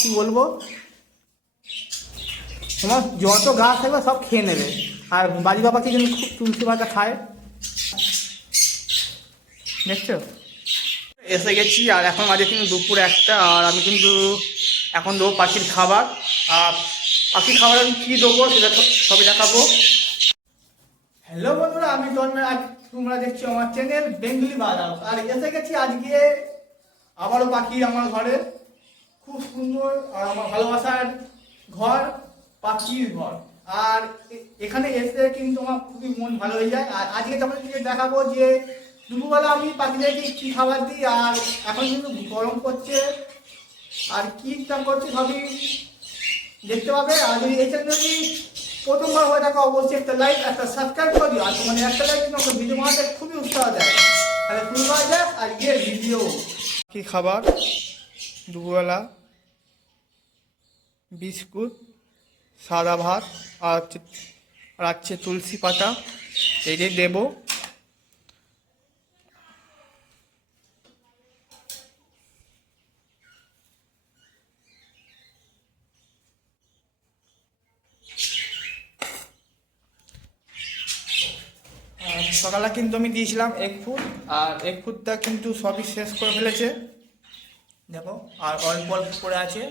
কি বলবো, তোমার যত গাছ থাকবে সব খেয়ে নেবে। আর বাজি বাবাকে কিন্তু খুব তুলসী পাতা খায়, দেখছো। এসে গেছি আর এখন বাজে কিন্তু দুপুর একটা, আর আমি কিন্তু এখন দেবো পাখির খাবার। আর পাখির খাবার আমি কী দেবো সেটা সবই দেখাবো। হ্যালো বন্ধুরা, আমি তন্ময়, আজ তোমরা দেখছো আমার চ্যানেল বেঙ্গলি বাজার। আর এসে গেছি আজকে আবারও পাখি আমার ঘরে, খুব সুন্দর আর আমার ভালোবাসার ঘর, পাখির ঘর। আর এখানে এসে কিন্তু আমার খুবই মন ভালো হয়ে যায়। আর আজকে তোমাদেরকে দেখাবো যে দুপুরবেলা আমি পাখিদেরকে কী খাবার দিই। আর এখন কিন্তু গরম পড়ছে, আর কী করছে সবই দেখতে পাবে। আর যদি এই চ্যানেলটি প্রথমবার হয়ে থাকে অবশ্যই একটা লাইক একটা সাবস্ক্রাইব করে দিও। আর তোমাদের একটা লাইক কিন্তু আমাকে ভিডিও বানাতে খুবই উৎসাহ দেয়। তাহলে শুরু করা যাক আজকের ভিডিও। কি খাবার দুপুরবেলা? বিস্কুট, সাদা ভাত, আর আছে তুলসী পাতা, এই যে দেবো। সকালে কিন্তু আমি দিয়েছিলাম এক ফুট, আর এক ফুটটা কিন্তু সবই শেষ করে ফেলেছে দেখো, আর অল্প অল্প করে আছে,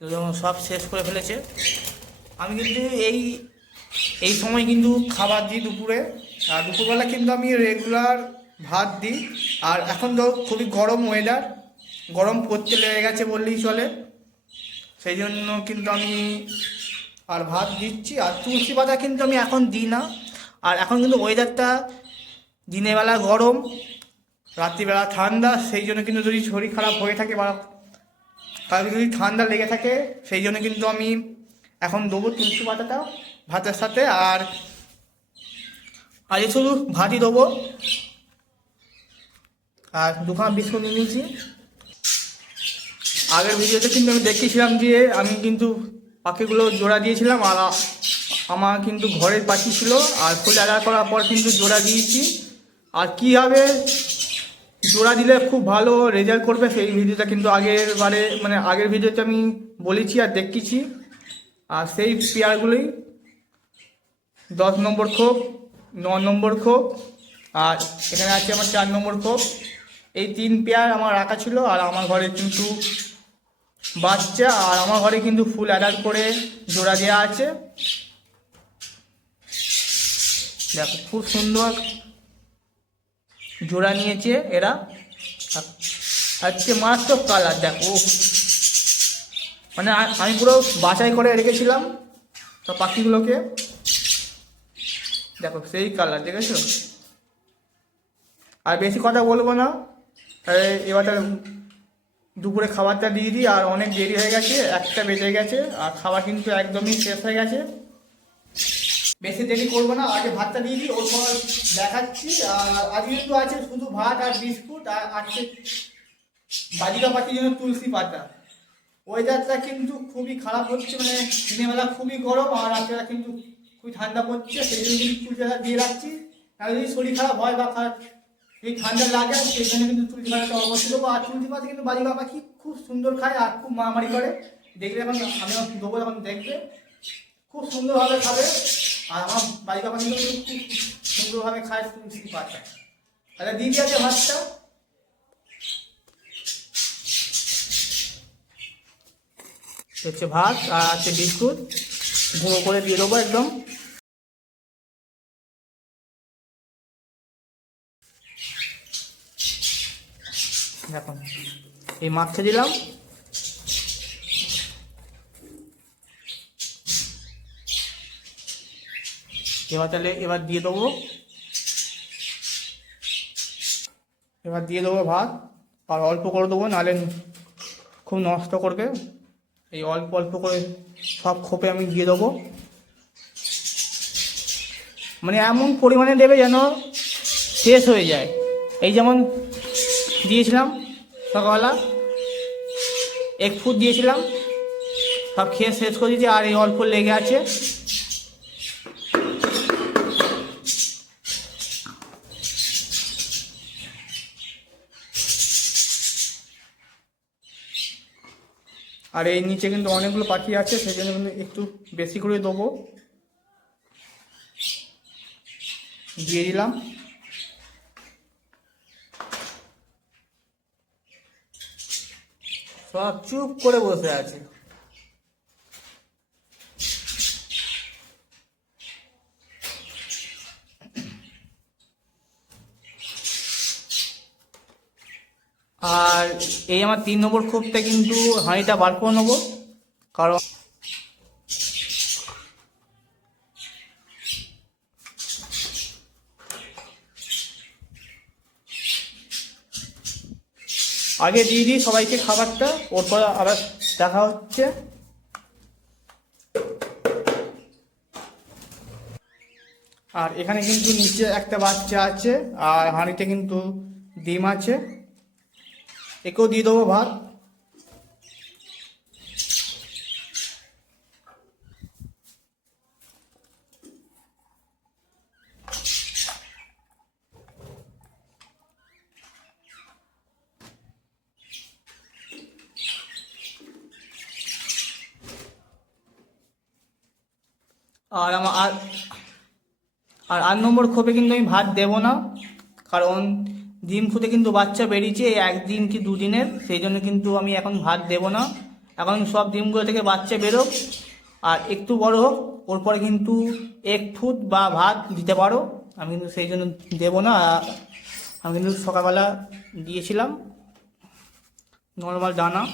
যেমন সব শেষ করে ফেলেছে। আমি কিন্তু এই সময় কিন্তু খাবার দিই দুপুরে। আর দুপুরবেলা কিন্তু আমি রেগুলার ভাত দিই। আর এখন তো খুবই গরম ওয়েদার, গরম পড়তে লেগে গেছে বললেই চলে, সেই জন্য কিন্তু আমি আর ভাত দিচ্ছি। আর তুলসী পাতা কিন্তু আমি এখন দিই না। আর এখন কিন্তু ওয়েদারটা দিনের বেলা গরম, রাত্রিবেলা ঠান্ডা, সেই জন্য কিন্তু যদি শরীর খারাপ হয়ে থাকে বা কারোর যদি ঠান্ডা লেগে থাকে, সেই জন্য কিন্তু আমি এখন দেবো তুলসী পাতাটা ভাতের সাথে। আর আজ শুধু ভাতই দেবো, আর দুখানা বিস্কুট নিয়ে নিয়েছি। আগের ভিডিওতে কিন্তু আমি দেখিয়েছিলাম যে আমি কিন্তু পাখিগুলো জোড়া দিয়েছিলাম, আর আমার কিন্তু ঘরের পাখি ছিল, আর ফুল আদার করার পর কিন্তু জোড়া দিয়েছি। আর কীভাবে জোড়া দিলে খুব ভালো রেজাল্ট করবে সেই ভিডিওটা কিন্তু আগের ভিডিওতে আমি বলেছি আর দেখিয়েছি। আর সেই পেয়ারগুলোই 10 নম্বর খোপ, 9 নম্বর খোপ, আর এখানে আছে আমার 4 নম্বর খোপ। এই 3 পেয়ার আমার রাখা ছিল। আর আমার ঘরে কিন্তু বাচ্চা, আর আমার ঘরে কিন্তু ফুল অ্যাডাল্ট করে জোড়া দেওয়া আছে। দেখো খুব সুন্দর জোড়া নিয়েছে এরা। আজকে মাত্র কালার দেখো, মানে আমি পুরো বাছাই করে রেখেছিলাম সব পাখিগুলোকে, দেখো সেই কালার দেখেছো। আর বেশি কথা বলবো না, এবারটা দুপুরে খাবারটা দিয়ে দিই। আর অনেক দেরি হয়ে গেছে, 1টা বেজে গেছে, আর খাবার কিন্তু একদমই শেষ হয়ে গেছে। বেশি দেরি করবো না, আগে ভাতটা দিয়ে দিই, ওর পর দেখাচ্ছি। আর আজকে কিন্তু আছে শুধু ভাত আর বিস্কুট, আর আছে বাজিকা পাখির জন্য তুলসী পাতা। ওয়েদারটা কিন্তু খুবই খারাপ হচ্ছে, মানে দিনের বেলা খুবই গরম আর রাত্রেবেলা কিন্তু খুবই ঠান্ডা পড়ছে, সেই জন্য কিন্তু তুলসী পাতা দিয়ে রাখছি। আর যদি শরীর খারাপ হয় বা এই ঠান্ডা লাগে, সেই জন্য কিন্তু তুলসী পাতাটা অবশ্যই দেবো। আর তুলসী পাতা কিন্তু বাজিকা পাখি খুব সুন্দর খায় আর খুব মারামারি করে, দেখলে এখন আমি দেবো, যখন দেখবে খুব সুন্দরভাবে খাবে। আর আমার বাজিকা পাখিগুলো কিন্তু খুব সুন্দরভাবে খায় তুলসী পাতা। তাহলে দিয়ে আছে ভাতটা, হচ্ছে ভাত আর আছে বিস্কুট, গুঁড়ো করে দিয়ে দেবো একদম। দেখুন এই মাছটা দিলাম, এবার দিয়ে দেবো, ভাত। আর অল্প করে দেবো, নাহলে খুব নষ্ট করবে। এই অল্প অল্প করে সব খোপে আমি দিয়ে দেবো, মানে এমন পরিমাণে দেবে যেন শেষ হয়ে যায়। এই যেমন দিয়েছিলাম সকালবেলা 1 ফুট দিয়েছিলাম, সব খেয়ে শেষ করে দিয়েছি। আর এই অল্প লেগে আছে, আর এই নিচে কিন্তু অনেকগুলো পাখি আছে, সেই জন্য কিন্তু একটু বেশি করে দেবো, দিয়ে দিলাম। সব চুপ করে বসে আছে। আর এই আমার 3 নম্বর খোপটা কিন্তু হাঁড়িটা বার করে নেবো, কারণ আগে দিয়ে দিই সবাইকে খাবারটা, ওরপর আবার দেখা হচ্ছে। আর এখানে কিন্তু নিচে একটা বাচ্চা আছে, আর হাঁড়িতে কিন্তু ডিম আছে, একেও দিয়ে দেবো ভাত। আর আমার আর 8 নম্বর খোপে কিন্তু আমি ভাত দেবো না, কারণ ডিম ফুটে কিন্তু বাচ্চা বেরিয়েছে 1 দিন কি 2 দিনের, সেই জন্য কিন্তু আমি এখন ভাত দেবো না। এখন সব ডিমগুলো থেকে বাচ্চা বেরোক আর একটু বড় হোক, ওর পরে কিন্তু 1 ফুট বা ভাত দিতে পারো, আমি কিন্তু সেই জন্য দেবো না। আমি কিন্তু সকালবেলা দিয়েছিলাম নর্মাল দানা।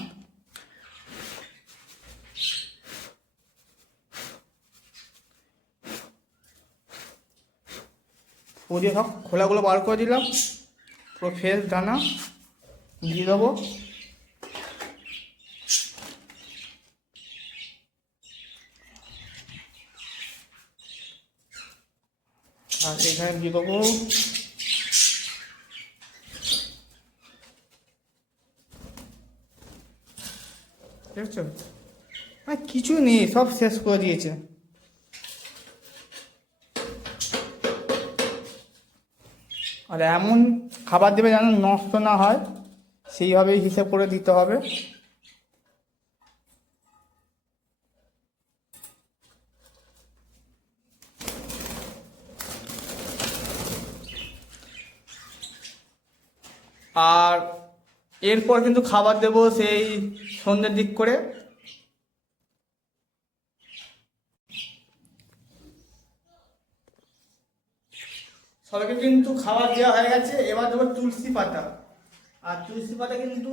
ওদিকে সব খোলাগুলো বার করে দিলাম, পুরো ফ্রেশ দানা দিয়ে দেবো। আর এখানে দিয়ে দেবো দেখছো, কিছু নেই, সব শেষ করে দিয়েছে। আর এমন খাবার দেবে যেন নষ্ট না হয়, সেইভাবেই হিসেব করে দিতে হবে। আর এরপর কিন্তু খাবার দেবো সেই সন্ধ্যের দিক করে। সবাইকে কিন্তু খাবার দেওয়া হয়ে গেছে, এবার দেবো তুলসী পাতা। আর তুলসী পাতা কিন্তু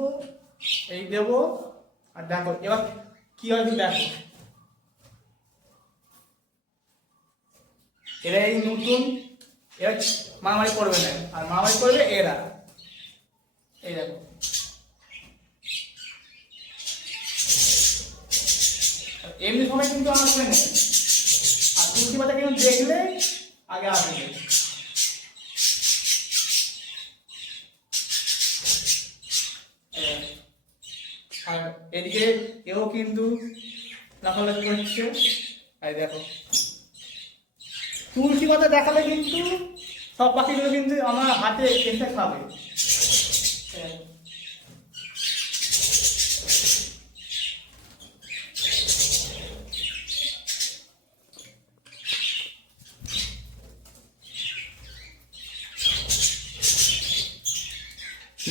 এই দেবো। আর দেখো এবার কি হয় দেখো, এরা এই নতুন, এরা মারামারি করবে না, আর মারামারি করবে এরা। এই দেখো এমনি সময় কিন্তু আসবে না, আর তুলসী পাতা কিন্তু দেখলে আগে আসবে। আর এদিকে এও কিন্তু লাফালাফি করছে। এই দেখো তুলসী পাতা দেখালে কিন্তু সব পাখিগুলো কিন্তু আমার হাতে এসে খাবে।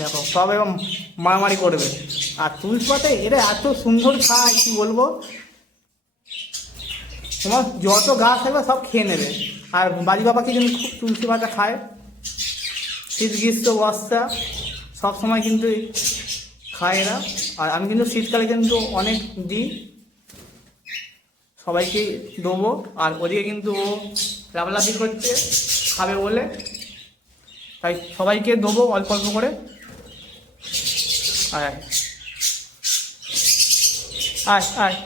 দেখো সব এরকম মারামারি করবে। আর তুলসী পাতায় এরা এত সুন্দর খায় কি বলবো, তোমার যত গাছ থাকবে সব খেয়ে নেবে। আর বাজি বাবাকে কিন্তু খুব তুলসী পাতা খায়, শীত গ্রীষ্ম বর্ষা সব সময় কিন্তু খায় এরা। আর আমি কিন্তু শীতকালে কিন্তু অনেক দিই, সবাইকে দেবো। আর ওদিকে কিন্তু ও লাফালাফি করছে খাবে বলে, তাই সবাইকে দেবো অল্প অল্প করে। আয় আয় আয়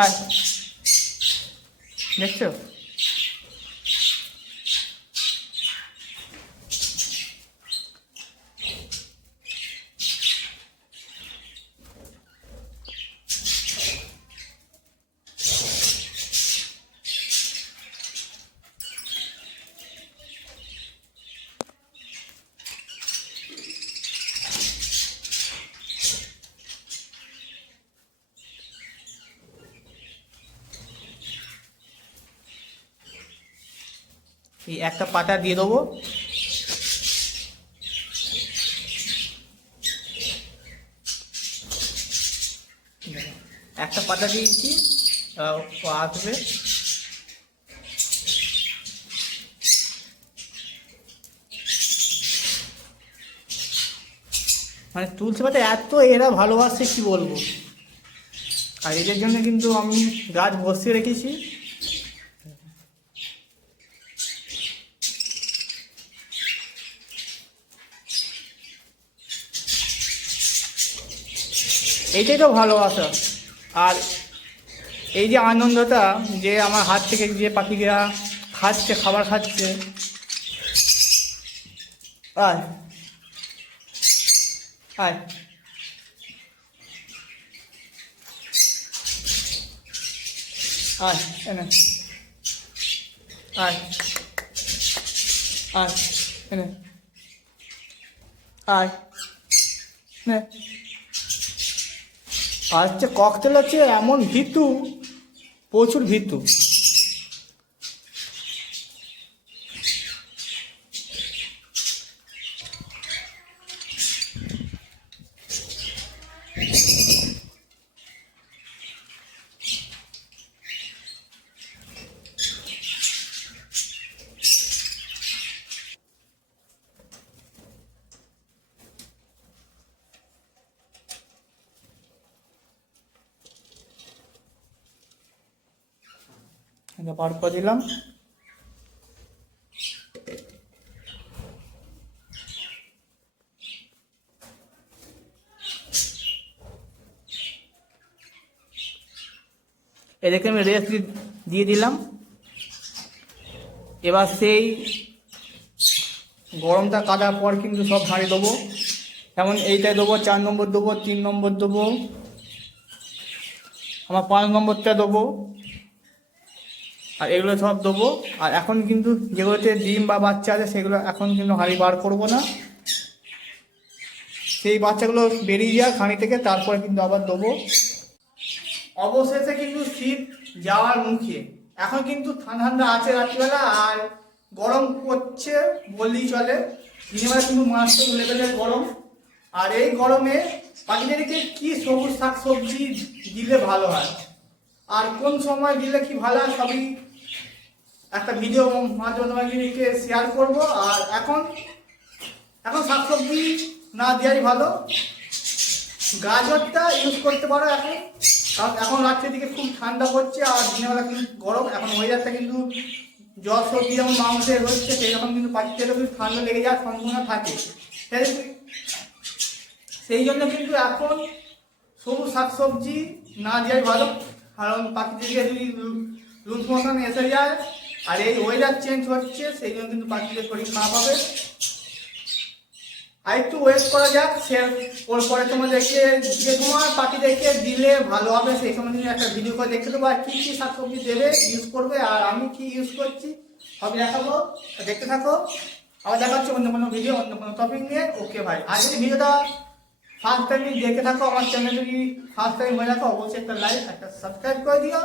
আয়, দেখছো এই একটা পাতা দিয়ে দেবো। একটা পাতা দিয়েছি, আসবে। মানে তুলসী পাতা এত এরা ভালোবাসে কি বলবো। আর এদের জন্য কিন্তু আমি গাছ বসিয়ে রেখেছি। এইটাই তো ভালোবাসা। আর এই যে আনন্দটা, যে আমার হাত থেকে যে পাখিরা খাচ্ছে, খাবার খাচ্ছে। আয় আয়, আয় এনে, আয় আয় এনে, আয় নে। আর হচ্ছে ককটেল হচ্ছে এমন ভীতু, প্রচুর ভীতু। এটা বার করে দিলাম। এদেরকে আমি রেস্ট দিয়ে দিলাম। এবার সেই গরমটা কাটার পর কিন্তু সব ভাঁড়ে দেবো। যেমন এইটায় দেবো 4 নম্বর দেবো, 3 নম্বর দেবো, আমার 5 নম্বরটা দেবো, আর এগুলো সব দেবো। আর এখন কিন্তু যেগুলোতে ডিম বা বাচ্চা আছে সেগুলো এখন কিন্তু হাঁড়ি বার করবো না, সেই বাচ্চাগুলো বেরিয়ে যাক হাঁড়ি থেকে, তারপরে কিন্তু আবার দেবো। অবশেষে কিন্তু শীত যাওয়ার মুখে। এখন কিন্তু ঠান্ডা ঠান্ডা আছে রাত্রিবেলা, আর গরম পড়ছে বললেই চলে। দিনেবেলা কিন্তু মারাত্মক লেভেলের গরম। আর এই গরমে পাখিদেরকে কি সবুজ শাক সবজি দিলে ভালো হয়, আর কোন সময় দিলে কি ভালো হয়, সবই একটা ভিডিও মাধ্যমে তোমাকে শেয়ার করব। আর এখন শাকসবজি না দেওয়াই ভালো। গাজরটা ইউজ করতে পারো এখন, কারণ এখন রাত্রের দিকে খুব ঠান্ডা পড়ছে, আর দিনেবেলা কিন্তু গরম। এখন ওয়েদারটা কিন্তু জ্বর সর্দি যেমন মানুষের হচ্ছে, সেই রকম কিন্তু পাখিদেরও কিন্তু ঠান্ডা লেগে যাওয়ার সম্ভাবনা থাকে। সেই জন্য কিন্তু এখন সবুজ শাকসবজি না দেওয়াই ভালো, কারণ পাখিদেরকে যদি লুজ মোশন এসে যায়, আর এই ওয়েদার চেঞ্জ হচ্ছে, সেই জন্য কিন্তু পাখিদের শরীর খারাপ হবে। আর একটু ওয়েট করা যাক, সে ওর পরে তোমাদেরকে যে তোমার পাখিদেরকে দিলে ভালো হবে সেই সময় একটা ভিডিও করে দেখতে দেবো, আর কী কী শাকসবজি দেবে, ইউজ করবে, আর আমি কি ইউজ করছি সবই দেখাবো। দেখতে থাকো, আবার দেখা হচ্ছে অন্য কোনো ভিডিও, অন্য কোনো টপিক নিয়ে। ওকে ভাই, আর যদি ভিডিওটা ফার্স্ট টাইম দেখে থাকো, আমার চ্যানেল যদি ফার্স্ট টাইম হয়ে থাকো, অবশ্যই একটা লাইক, একটা সাবস্ক্রাইব করে দিও।